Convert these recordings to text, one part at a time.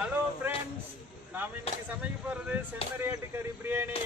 Hello friends, நாம் இன்னைக்கு சமைக்க போகிறது செம்மறியாட்டு கறி பிரியாணி.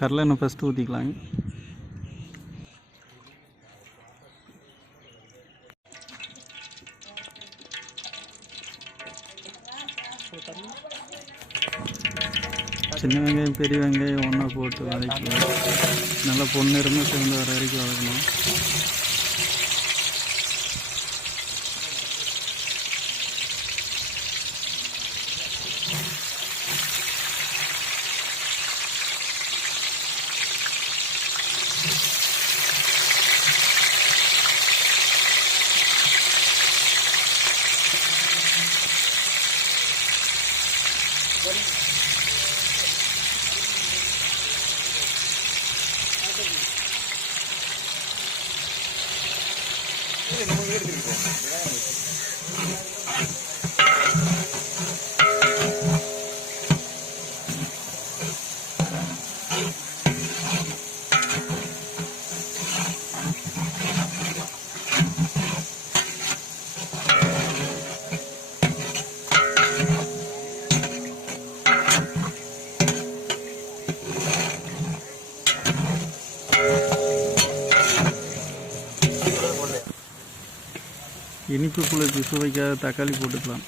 கடலை ஃபஸ்ட்டு ஊற்றிக்கலாங்க. சின்ன வெங்காயம் பெரிய வெங்காயம் ஒன்றா போட்டு வதக்கலாம். நல்லா பொன்னிறமாக சேர்ந்து வர வரைக்கும் வதக்கணும். இனிப்பு புளிப்பு சுவைக்காக தக்காளி போட்டுக்கலாம்.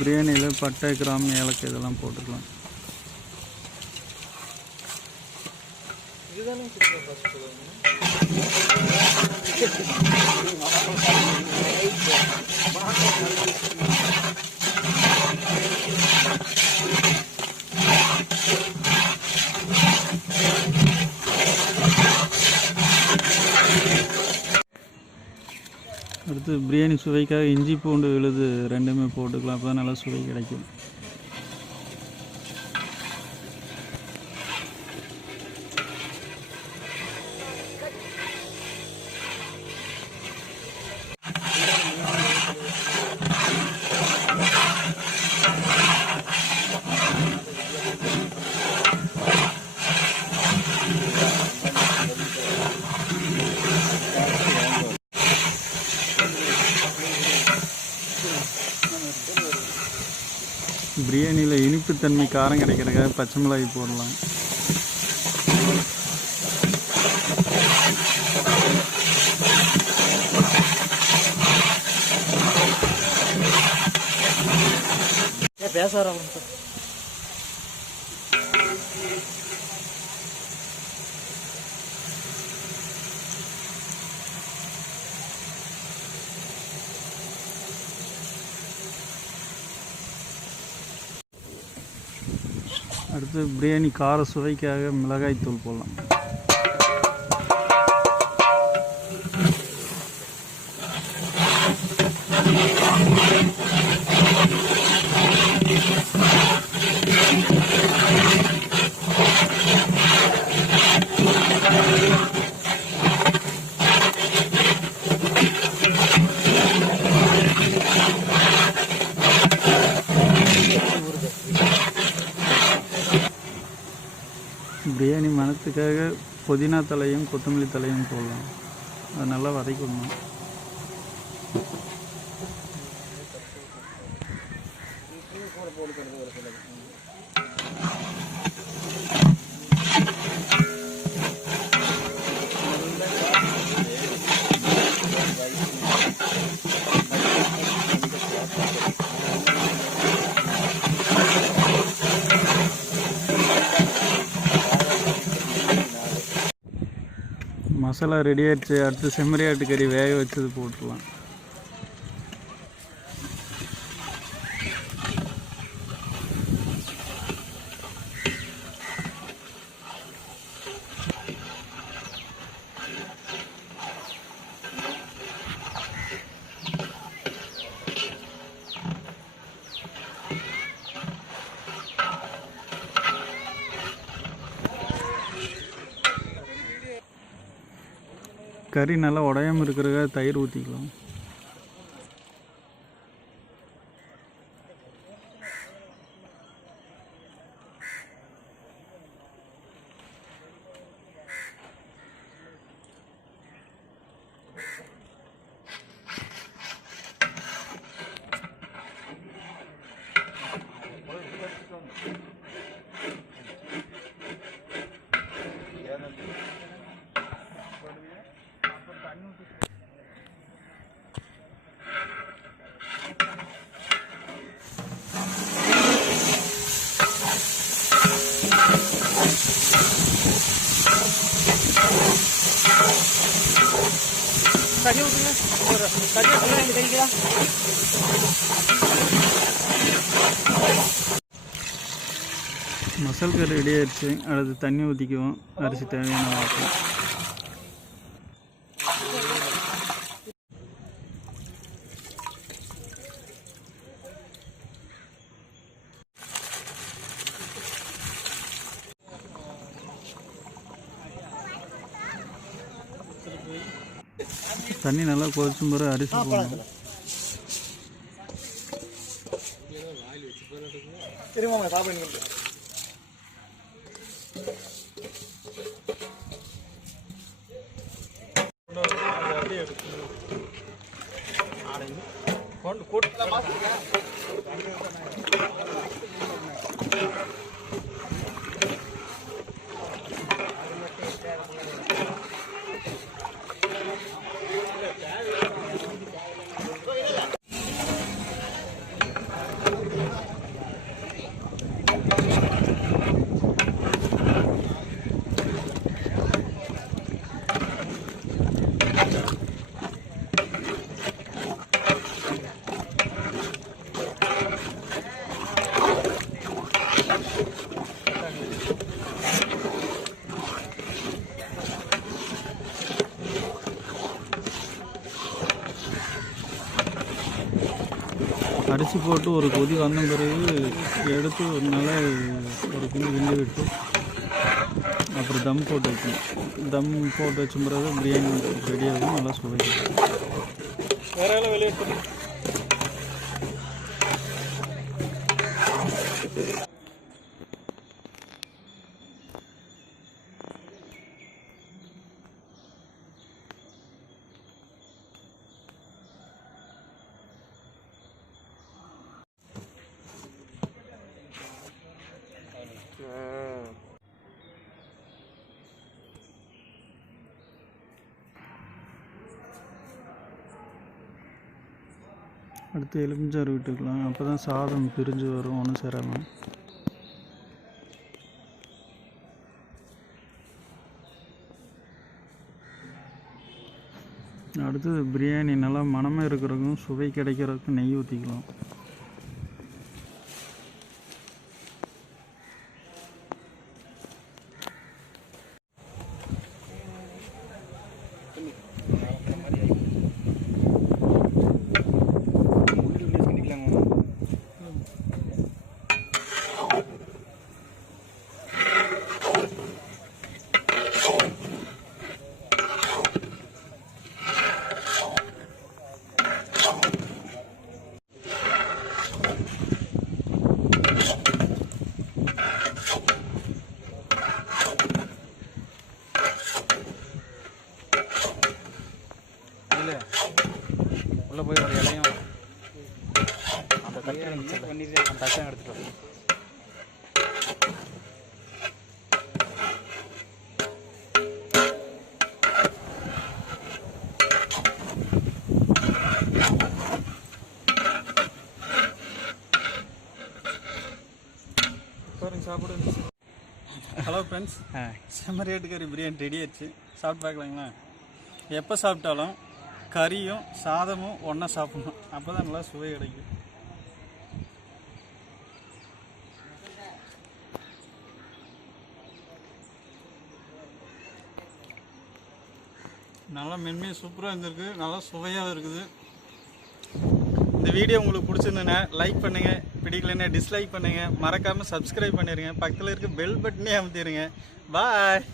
பிரியாணியில் பட்டை கிராம்பு ஏலக்காய் இதெல்லாம் போட்டுக்கலாம். அடுத்து பிரியாணி சுவைக்காக இஞ்சி பூண்டு விழுது ரெண்டுமே போட்டுக்கலாம். அப்போ தான் நல்லா சுவை கிடைக்கும். பிரியாணியில் இனிப்புத்தன்மை காரம் கிடைக்கிறதுக்காக பச்சை மிளகாய் போடலாம். பேச அடுத்து பிரியாணி கார சுவைக்காக மிளகாய் தூள் போடலாம். வாசத்துக்காக புதினா தலையும் கொத்தமல்லி தலையும் போடலாம். அது நல்லா வதக்கணும். மசாலா ரெடி ஆகிடுச்சு. அடுத்து செம்மறி ஆட்டுக்கறி வேக வச்சது போட்டுடலாம். கறி நல்லா உடையாமல் இருக்கிறதுக்காக தயிர் ஊற்றிக்கலாம். மசால் கறி ரெடி ஆயிடுச்சு. அடுத்து தண்ணி ஊற்றிக்குவோம். அரிசி தேவையான வாக்கு. தண்ணி நல்லா கொதிச்சும் பிறகு அரிசி போடணும். அரிசி போட்டு ஒரு கொதி வந்த பிறகு எடுத்து ஒரு நல்லா ஒரு கிண்டி விட்டு அப்புறம் தம் போட்டு வைக்கணும். தம் போட்டு வச்ச பிறகு பிரியாணி ரெடி ஆகும். நல்லா சுவைக்கும். வேற வெளியே அடுத்து எலுமிச்சாறு விட்டுக்கலாம். அப்போ தான் சாதம் பிரிஞ்சு வரும், ஒன்றும் சேராமல். அடுத்தது பிரியாணி நல்லா மணமாக இருக்கிறதுக்கும் சுவை கிடைக்கிறதுக்கும் நெய் ஊற்றிக்கலாம். உள்ளே போய் ஒரு இலையும் அந்த தட்டு பண்ணிட்டு அந்த தட்டம் எடுத்துகிட்டு வரணும். சாப்பிடு. ஹலோ ஃப்ரெண்ட்ஸ், செம்ம ரேட்டு கறி பிரியாணி ரெடி ஆயிடுச்சு. சாப்பிட்டு பார்க்கலாங்களா? எப்போ சாப்பிட்டாலும் கறியும் சாதமும் ஒன்றா சாப்பிடணும், அப்போ தான் நல்லா சுவை கிடைக்கும். நல்லா மென்மையாக சூப்பராக இருந்திருக்கு, நல்லா சுவையாக இருக்குது. இந்த வீடியோ உங்களுக்கு பிடிச்சிருந்ததுன்னா லைக் பண்ணுங்கள், பிடிக்கலைன்னா டிஸ்லைக் பண்ணுங்கள், மறக்காமல் சப்ஸ்கிரைப் பண்ணிடுங்க, பக்கத்தில் இருக்க பெல் பட்டனே அமுத்திடுங்க. பாய்.